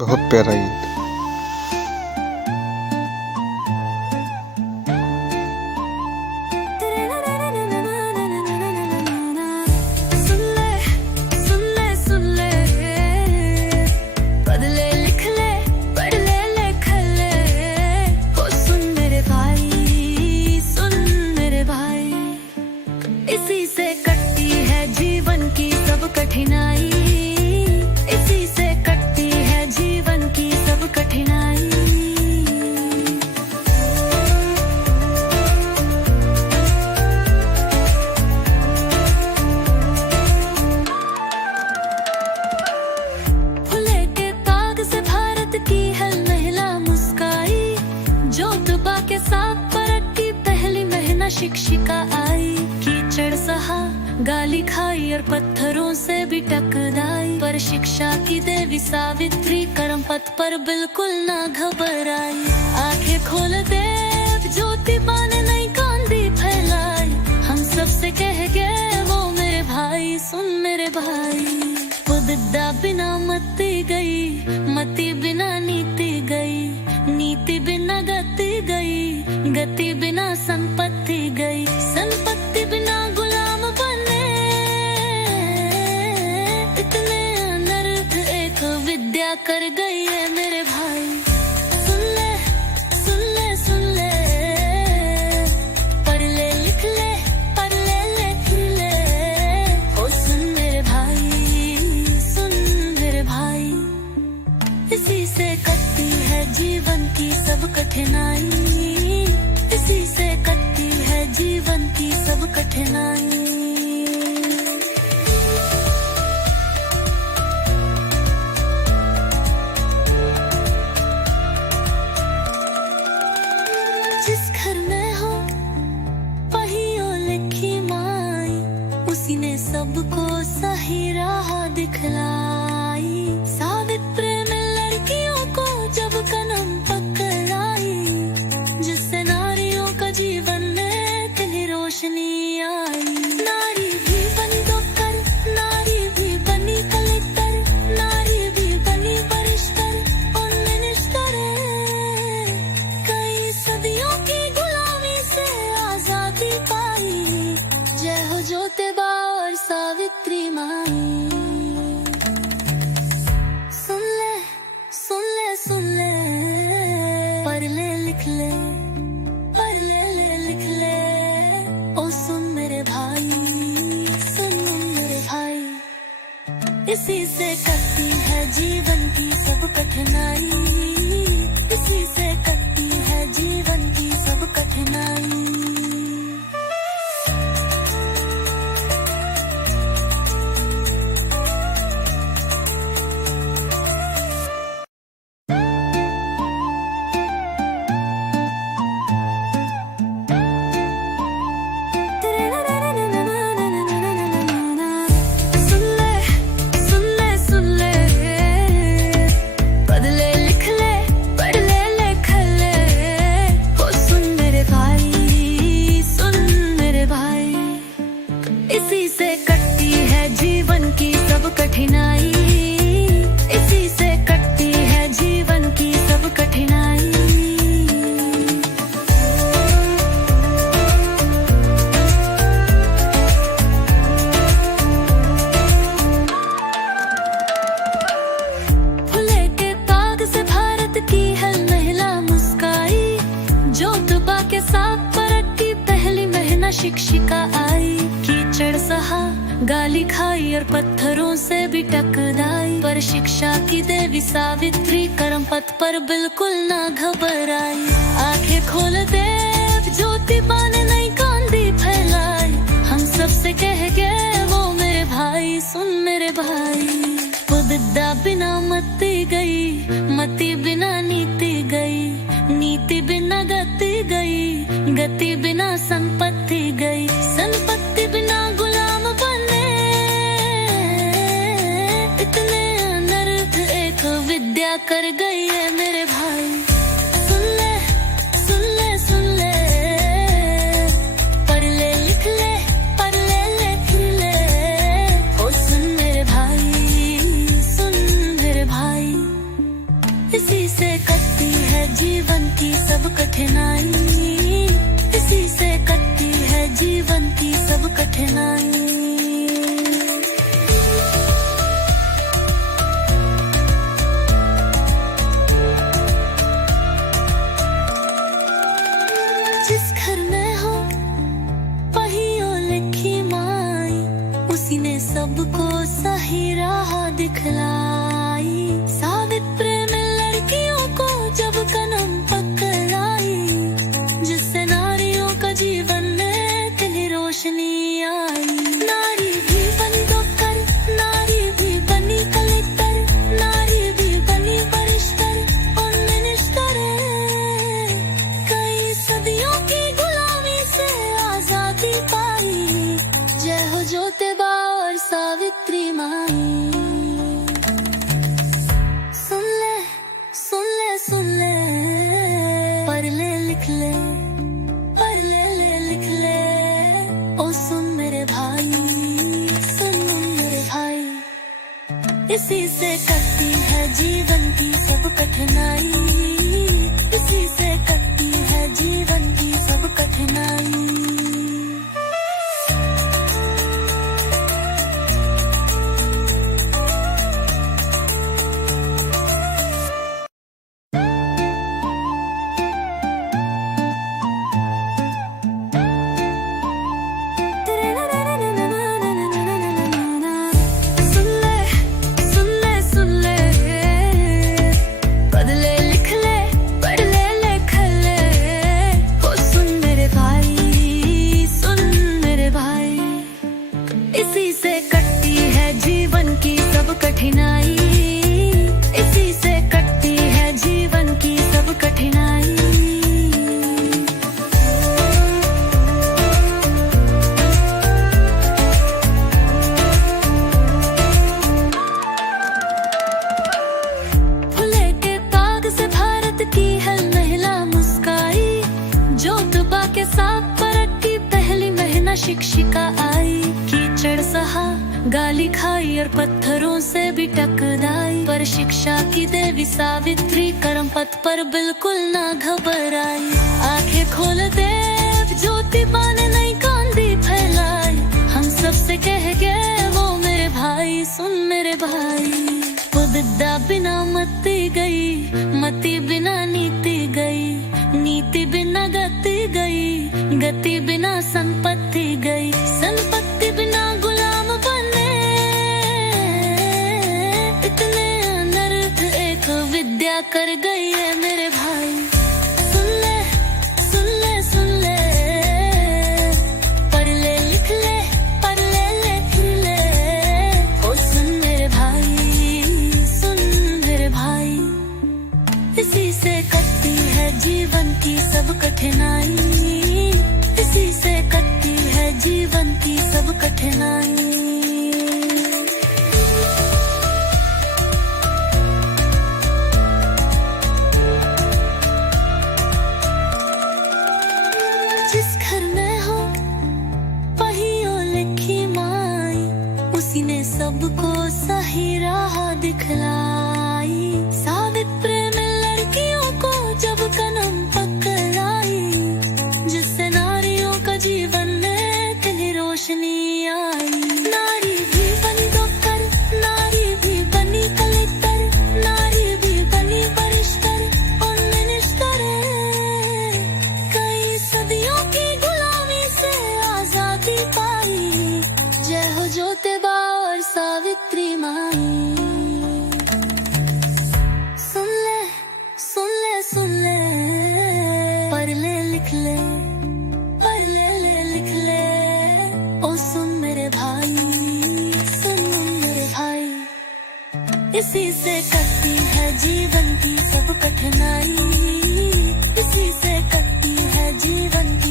बहुत प्यारा गीत। इसी से कटती है जीवन की सब कठिनाई, इसी से कटती है जीवन की सब कठिनाई। फूले के ताग से भारत की है महिला मुस्काई, जो दबा के साथ परत की पहली महिला शिक्षिका आई। कीचड़ सहा, गाली खाई और पत्थरों से भी टकराई, पर शिक्षा की देवी सावित्री कर्म पथ पर बिल्कुल ना घबराई। आंखें खोल दे ज्योति ने नई कांदी फैलाई, हम सबसे कह गए वो मेरे भाई, सुन मेरे भाई। वो विद्या बिना मती गई, मती बिना नीति गई, नीति बिना गति गई, गति बिना संपत्ति गई, संपत्ति बिना गुलाम बने। इतने अनर्थ एक विद्या कर गई है मेरे भाई। सुन ले सुन ले सुन ले, पढ़ ले लिख ले, पढ़ ले लिख ले, ओ सुन मेरे भाई, सुन मेरे भाई। इसी से कटती है जीवन की सब कठिनाई, इसी से कटती है जीवन की सब कठिनाई। जिस घर में हो पहियों लिखी माई, उसी ने सबको सही राह दिखलाई। सावित्री में लड़कियों को जब कदम पकड़ाई, जिससे नारियों का जीवन में इतनी रोशनी आई। नारी भी बनी डॉक्टर, नारी भी बनी कलेक्टर, नारी भी बनी बरिस्टर और मिनिस्टर। कई सदियों की गुलामी से आजादी पाई, जय हो ज्योतिबा और सावित्री माई। सुन ले सुन ले सुन ले, पढ़ ले लिख ले, पढ़ ले लिख ले, ओ सुन मेरे भाई, सुन मेरे भाई। इसी से कटती है जीवन की सब कठिनाई, इसी से कटती है जीवन की सब कठिनाई। इसी से कटती है जीवन की सब कठिनाई, इसी से कटती है जीवन की सब कठिनाई। फूले के ताग से भारत की है महिला मुस्काई, जो दबा के साथ परत की पहली महिला शिक्षिका आई। कीचड़ सहा, गाली खाई और पत्थरों से भी टकराई, पर शिक्षा की देवी सावित्री कर्म पथ पर बिल्कुल ना घबराई। आंखें खोल दे ज्योति ने नई कांदी फैलाई, हम सबसे कह गए वो मेरे भाई, सुन मेरे भाई। वो विद्या बिना मती गई, मती बिना नीति गई, नीति बिना गति गई, गति बिना संपत्ति गई, संपत्ति बिना गुलाम बने। इतने अनर्थ एक विद्या कर गई है मेरे भाई। सुन ले सुन ले सुन ले, पढ़ ले लिख ले, पढ़ ले लिख ले, ओ सुन मेरे भाई, सुन मेरे भाई। इसी से कटती है जीवन की सब कठिनाई, इसी से कटती है जीवन की सब कठिनाई। जिस घर में हो पहियों लिखी माई, उसी ने सबको सही राह दिखलाई। सावित्री में लड़कियों को जब कदम पकड़ाई, जिससे नारियों का जीवन में इतनी रोशनी आई। नारी भी बनी डॉक्टर, नारी भी बनी कलेक्टर, नारी भी बनी बरिस्टर और मिनिस्टर। कई सदियों की गुलामी से आजादी पाई, जय हो ज्योतिबा और सावित्री माई। सुन ले सुन ले सुन ले, पढ़ ले लिख ले, पढ़ ले ले लिख ले। ओ सुन मेरे भाई, सुन मेरे भाई। इसी से कटती है जीवन की सब कठिनाई, इसी से कटती है जीवन की सब कठिनाई। इसी से कटती है जीवन की सब कठिनाई, इसी से कटती है जीवन की सब कठिनाई। फुले के ताग से भारत की हर महिला मुस्काई, जो दबा के साथ परत की पहली महिला शिक्षिका आई। कीचड़ सहा, गाली खाई और पत्थरों से भी टकराई, पर शिक्षा की देवी सावित्री कर्म पथ पर बिल्कुल ना घबराई। आंखें खोल दे ज्योतिबा ने नई कांति फैलाई, हम सबसे कह गए वो मेरे भाई, सुन मेरे भाई। वो विद्या बिना मती गई, मती बिना नीति गई, नीति बिना गति गई, गति बिना संपत्ति गई, संपत्ति बिना गुलाम बने। इतने अनर्थ एक विद्या कर गई है मेरे भाई। सुन ले सुन ले सुन ले, पढ़ ले लिख ले, पढ़ ले लिख ले। ओ सुन मेरे भाई, सुन मेरे भाई। इसी से कटती है जीवन की सब कठिनाई, इसी से कटती है जीवन की सब कठिनाई। जिस घर में हो पहियों लिखी माई, उसी ने सबको सही राह दिखलाई। सावित्री में लड़कियों को जब कदम पकड़ाई, जिससे नारियों का जीवन में इतनी रोशनी आई। नारी भी बनी डॉक्टर, नारी भी बनी कलेक्टर, नारी भी बनी बरिस्टर और मिनिस्टर। कई सदियों की गुलामी से आजादी पाई, जय हो ज्योतिबा और सावित्री माई। सुन ले सुन ले सुन ले, पढ़ ले लिख ले, पढ़ ले ले लिख ले। ओ सुन मेरे भाई, सुन मेरे भाई। इसी से कटती है जीवन की सब कठिनाई, इसी से कटती है जीवन की